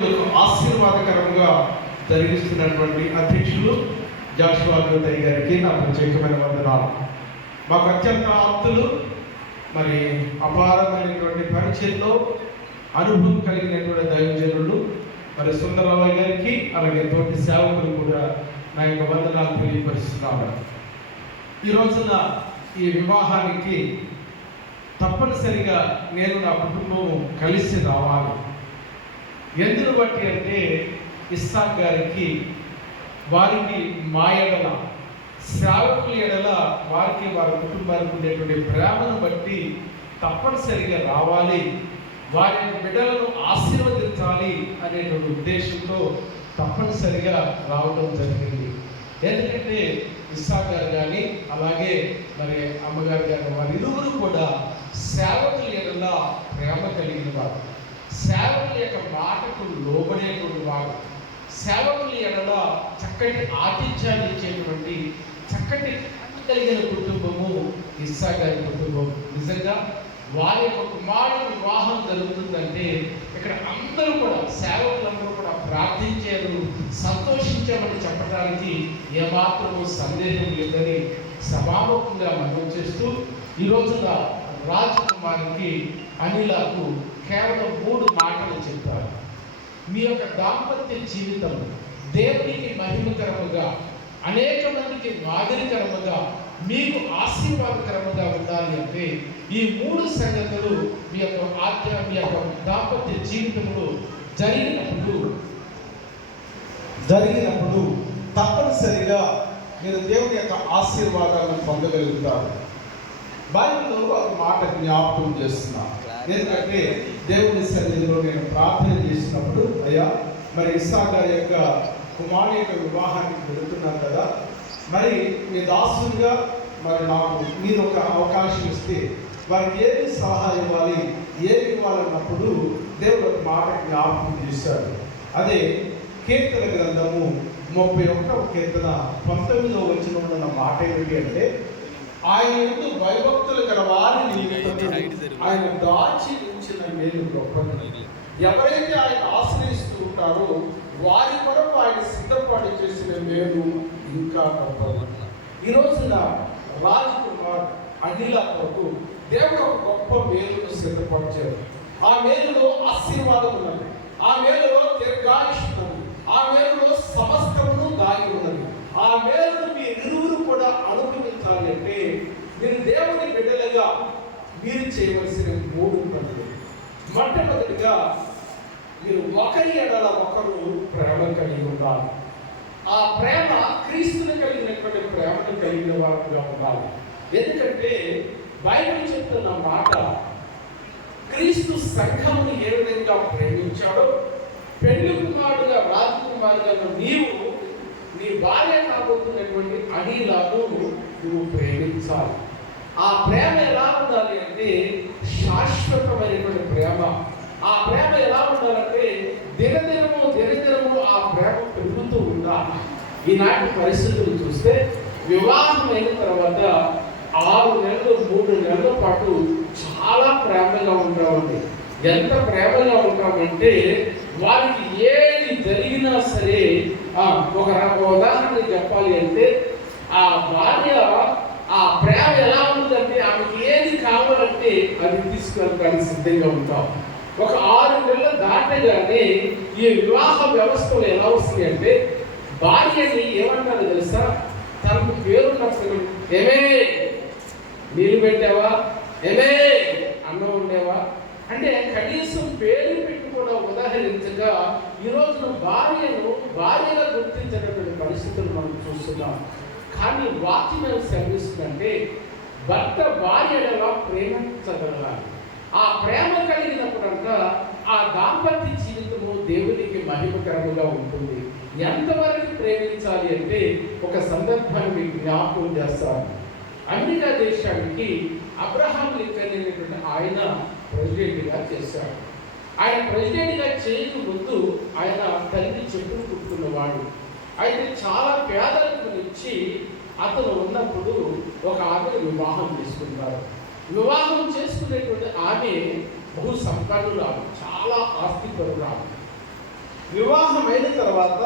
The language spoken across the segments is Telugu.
ఆశీర్వాదకరంగా జరిగిస్తున్నటువంటి అధ్యక్షులు జాషువా గోతయ్య గారికి నా ప్రత్యేకమైన వందనాలు. మాకు అత్యంత ఆప్తులు, మరి అపారమైనటువంటి పరిచయంలో అనుభవం కలిగినటువంటి దైవజనులు మరి సుందరరావు గారికి, అలాగే తోటి సేవకులు కూడా నా యొక్క వందనాలు తెలియపరుస్తున్నాను. ఈ రోజున ఈ వివాహానికి తప్పనిసరిగా నేను నా కుటుంబం కలిసి రావాలి. ఎందుకు బట్టి అంటే ఇస్సాక్ గారికి వారికి మా ఎడల, సేవకుల ఎడల వారికి వారి కుటుంబానికి ఉండేటువంటి ప్రేమను బట్టి తప్పనిసరిగా రావాలి, వారి బిడ్డలను ఆశీర్వదించాలి అనేటువంటి ఉద్దేశంతో తప్పనిసరిగా రావడం జరిగింది. ఎందుకంటే ఇస్సాక్ గారు కానీ అలాగే మరి అమ్మగారు గారు వారి ఇరువురు కూడా సేవకుల ఎడల ప్రేమ కలిగిన వారు, సేవకుల యొక్క మాటకు లోబడేటువంటి వారు, సేవకుల ఎడల చక్కటి ఆతిథ్యాన్ని ఇచ్చేటువంటి చక్కటి కలిగిన కుటుంబము ఇస్సాక్ గారి కుటుంబం. నిజంగా వారి యొక్క కుమారుడు వివాహం జరుగుతుందంటే ఇక్కడ అందరూ కూడా, సేవకులందరూ కూడా ప్రార్థించారు, సంతోషించామని చెప్పడానికి ఏమాత్రము సందేహం లేదని సభాముఖంగా మనం చేస్తూ ఈ రోజున రాజకుమారికి అనిలకు కేవలం 3 మాటలు చెప్తారు. మీ యొక్క దాంపత్య జీవితం దేవునికి మహిమకరముగా, అనేక మందికి మాదిరికరముగా, మీకు ఆశీర్వాదకరముగా ఉండాలి అంటే ఈ 3 సంగతులు మీ యొక్క దాంపత్య జీవితంలో జరిగినప్పుడు తప్పనిసరిగా మీరు దేవుని యొక్క ఆశీర్వాదాలను పొందగలుగుతారు. బైబిల్లో ఒక మాట జ్ఞాపకం చేస్తున్నా. ఎందుకంటే దేవుని సన్నిధిలో నేను ప్రార్థన చేసినప్పుడు, అయ్యా మరి ఇస్సాక్ గారి యొక్క కుమారుని యొక్క వివాహానికి వెళుతున్నాను కదా, మరి మీ దాసునిగా మరి నాకు మీరు ఒక అవకాశం ఇస్తే వారికి ఏమి సలహా ఇవ్వాలి, ఏమి ఇవ్వాలన్నప్పుడు దేవుడు ఒక మాట జ్ఞాపకం చేశాడు. అదే కీర్తన గ్రంథము 31వ కీర్తన 19వ వచనంలో ఉన్న మాట ఏమిటి అంటే, ఆయన ఎందుకు భయభక్తులు గల వారిని ఆయన దాచి ఉంచిన మేలు గొప్పది. ఎవరైతే ఆయన ఆశ్రయిస్తూ ఉంటారో వారి కొరకు ఆయన సిద్ధపాటు చేసిన మేలు ఇంకా గొప్పది. ఈ రోజున రాజకుమార్ అనిల కొరకు దేవుడు ఒక గొప్ప మేలును సిద్ధపరిచారు. ఆ మేలులో ఆశీర్వాదం ఉన్నది, ఆ మేలులో దీర్ఘాయుష్ ఉన్నది, ఆ మేలులో సమస్తమును దాగి ఉన్నది. ఆ మేలును మీరు ఇరువురు కూడా అనుభవించాలి అంటే మీరు దేవుని బిడ్డలుగా మీరు చేయవలసిన 3 పనులు. మొట్టమొదటిగా మీరు ఒకరి ఎడల ఒకరు ప్రేమ కలిగి ఉండాలి. ఆ ప్రేమ క్రీస్తుని కలిగినటువంటి ప్రేమను కలిగిన వారుగా ఉండాలి. ఎందుకంటే బైబిల్ చెప్తున్న మాట, క్రీస్తు సంఘమును ఏ విధంగా ప్రేమించాడో పెళ్లి కుమారుడుగా రాజకుమారుగా నీవు నీ భార్య కాబోతున్నటువంటి అనిలను నువ్వు ప్రేమించాలి. ఆ ప్రేమ ఎలా ఉండాలి అంటే శాశ్వతమైనటువంటి ప్రేమ. ఆ ప్రేమ ఎలా ఉండాలంటే దినదినము ఆ ప్రేమ పెరుగుతూ ఉండాలి. ఈనాటి పరిస్థితులు చూస్తే వివాహం అయిన తర్వాత 6 నెలలు 3 నెలల పాటు చాలా ప్రేమగా ఉంటామండి. ఎంత ప్రేమగా ఉంటామంటే వారికి ఏది జరిగినా సరే, ఒక ఉదాహరణ చెప్పాలి అంటే ఆ భార్య ఆ ప్రేమ ఎలా ఉంటుందంటే ఆమెకి ఏది కావాలంటే అది తీసుకెళ్ళడానికి సిద్ధంగా ఉంటాం. ఒక 6 నెలలు దాటగానే ఈ వివాహ వ్యవస్థలు ఎలా వస్తుంది అంటే భార్యని ఏమంటారు తెలుసా, తనకు పేరున్నప్పుడు ఏమే నీళ్ళు పెట్టావా, ఏమే అన్నం ఉండేవా అంటే కనీసం పేరు పెట్టి కూడా ఉదాహరించగా ఈ రోజున భార్యను భార్యగా గుర్తించేటటువంటి పరిస్థితులు మనం చూస్తున్నాం. కానీ వాక్యం శ్రమిస్తుందంటే భర్త భార్యగా ప్రేమించగలగాలి. ఆ ప్రేమ కలిగినప్పుడంతా ఆ దాంపత్య జీవితము దేవునికి మహిమకరముగా ఉంటుంది. ఎంతవరకు ప్రేమించాలి అంటే ఒక సందర్భాన్ని మీకు జ్ఞాపకం చేస్తాను. అమెరికా దేశానికి అబ్రహాం లింకన్ అనేటువంటి ఆయన ప్రెసిడెంట్గా చేశాడు. ఆయన ప్రెసిడెంట్గా చేయక ముందు ఆయన తల్లి చెప్పులు కుట్టుకున్నవాడు. అయితే చాలా పేదలకు ఇచ్చి అతను ఉన్నప్పుడు ఒక ఆమెను వివాహం చేసుకున్నారు. వివాహం చేసుకునేటువంటి ఆమె బహు సంపన్నురాలు, చాలా ఆస్తిపరురాలు. వివాహమైన తర్వాత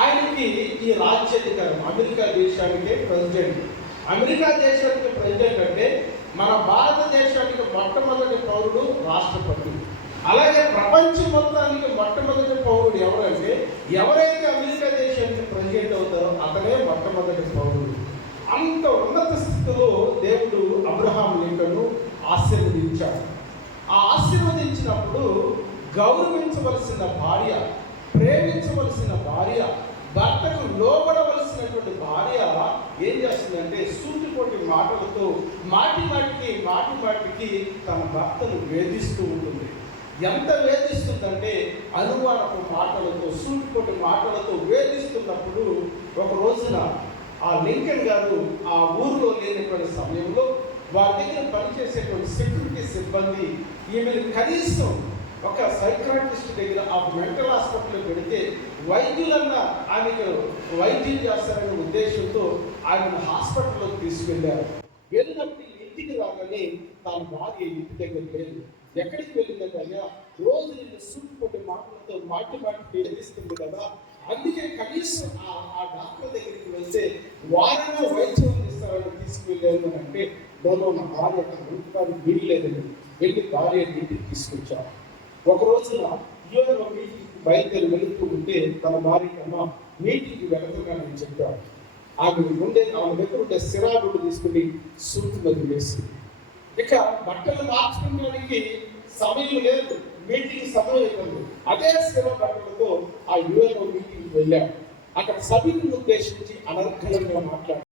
ఆయనకి ఈ రాజ్యాధికారం అమెరికా దేశానికే ప్రెసిడెంట్. అమెరికా దేశానికి ప్రెసిడెంట్ అంటే మన భారతదేశానికి మొట్టమొదటి పౌరుడు రాష్ట్రపతి. అలాగే ప్రపంచం మొత్తానికి మొట్టమొదటి పౌరుడు ఎవరంటే ఎవరైతే అమెరికా దేశానికి ప్రెసిడెంట్ అవుతారో అతనే మొట్టమొదటి పౌరుడు. అంత ఉన్నత స్థితిలో దేవుడు అబ్రహాం లింకన్ను ఆశీర్వదించాడు. ఆ ఆశీర్వదించినప్పుడు గౌరవించవలసిన భార్య, ప్రేమించవలసిన భార్య, భర్తకు లోబడవలసినటువంటి భార్య ఏం చేస్తుందంటే సూటిపోటి మాటలతో మాటి మాటికి తన భర్తను వేధిస్తూ ఉంటుంది. ఎంత వేధిస్తుందంటే అనుమానపు మాటలతో, సూటిపోటి మాటలతో వేధిస్తున్నప్పుడు ఒక రోజున ఆ లింకన్ గారు ఆ ఊరిలో లేనటువంటి సమయంలో వారి దగ్గర పనిచేసేటువంటి సెక్యూరిటీ సిబ్బంది ఈమెను కనీసం ఒక సైక్రాటిస్ట్ దగ్గర ఆ మెంటల్ హాస్పిటల్లో పెడితే వైద్యులన్నా ఆమెకు వైద్యం చేస్తారనే ఉద్దేశంతో ఆమెను హాస్పిటల్లోకి తీసుకెళ్లారు. వెళ్ళినప్పుడు ఇంటికి రాగానే తాను భార్య ఇంటి దగ్గర లేదు. ఎక్కడికి వెళ్ళిందంటే అయ్యా రోజు నేను సూటిపోటి మాటలతో మాటి వేధిస్తుంది కదా, అందుకే కనీసం ఆ డాక్టర్ దగ్గరికి వెళ్తే వారంలో వైద్యం అందిస్తారని తీసుకువెళ్ళాను అంటే దానిలో నా భార్య ఇంటికి వీల్లేదని వెళ్ళి భార్య ఇంటికి తీసుకొచ్చాను. ఒక రోజున యుఎన్ఓ మీటింగ్కి బయలుదేరి వెళుతూ ఉంటే తన భార్య కన్నా మీటింగ్కి వెళుతున్నానని చెప్పాడు. ఆమె దగ్గర ఉండే సిరాగుడు తీసుకుని సూట్ మీద వేసి ఇక బట్టలు మార్చుకోవడానికి సమయం లేదు, మీటింగ్ సమయం ఇవ్వదు. అదే సిరా బట్టలతో ఆ యుఎన్ఓ మీటింగ్కి వెళ్ళాడు. అక్కడ సభ్యులను ఉద్దేశించి అనర్గళంగా మాట్లాడారు.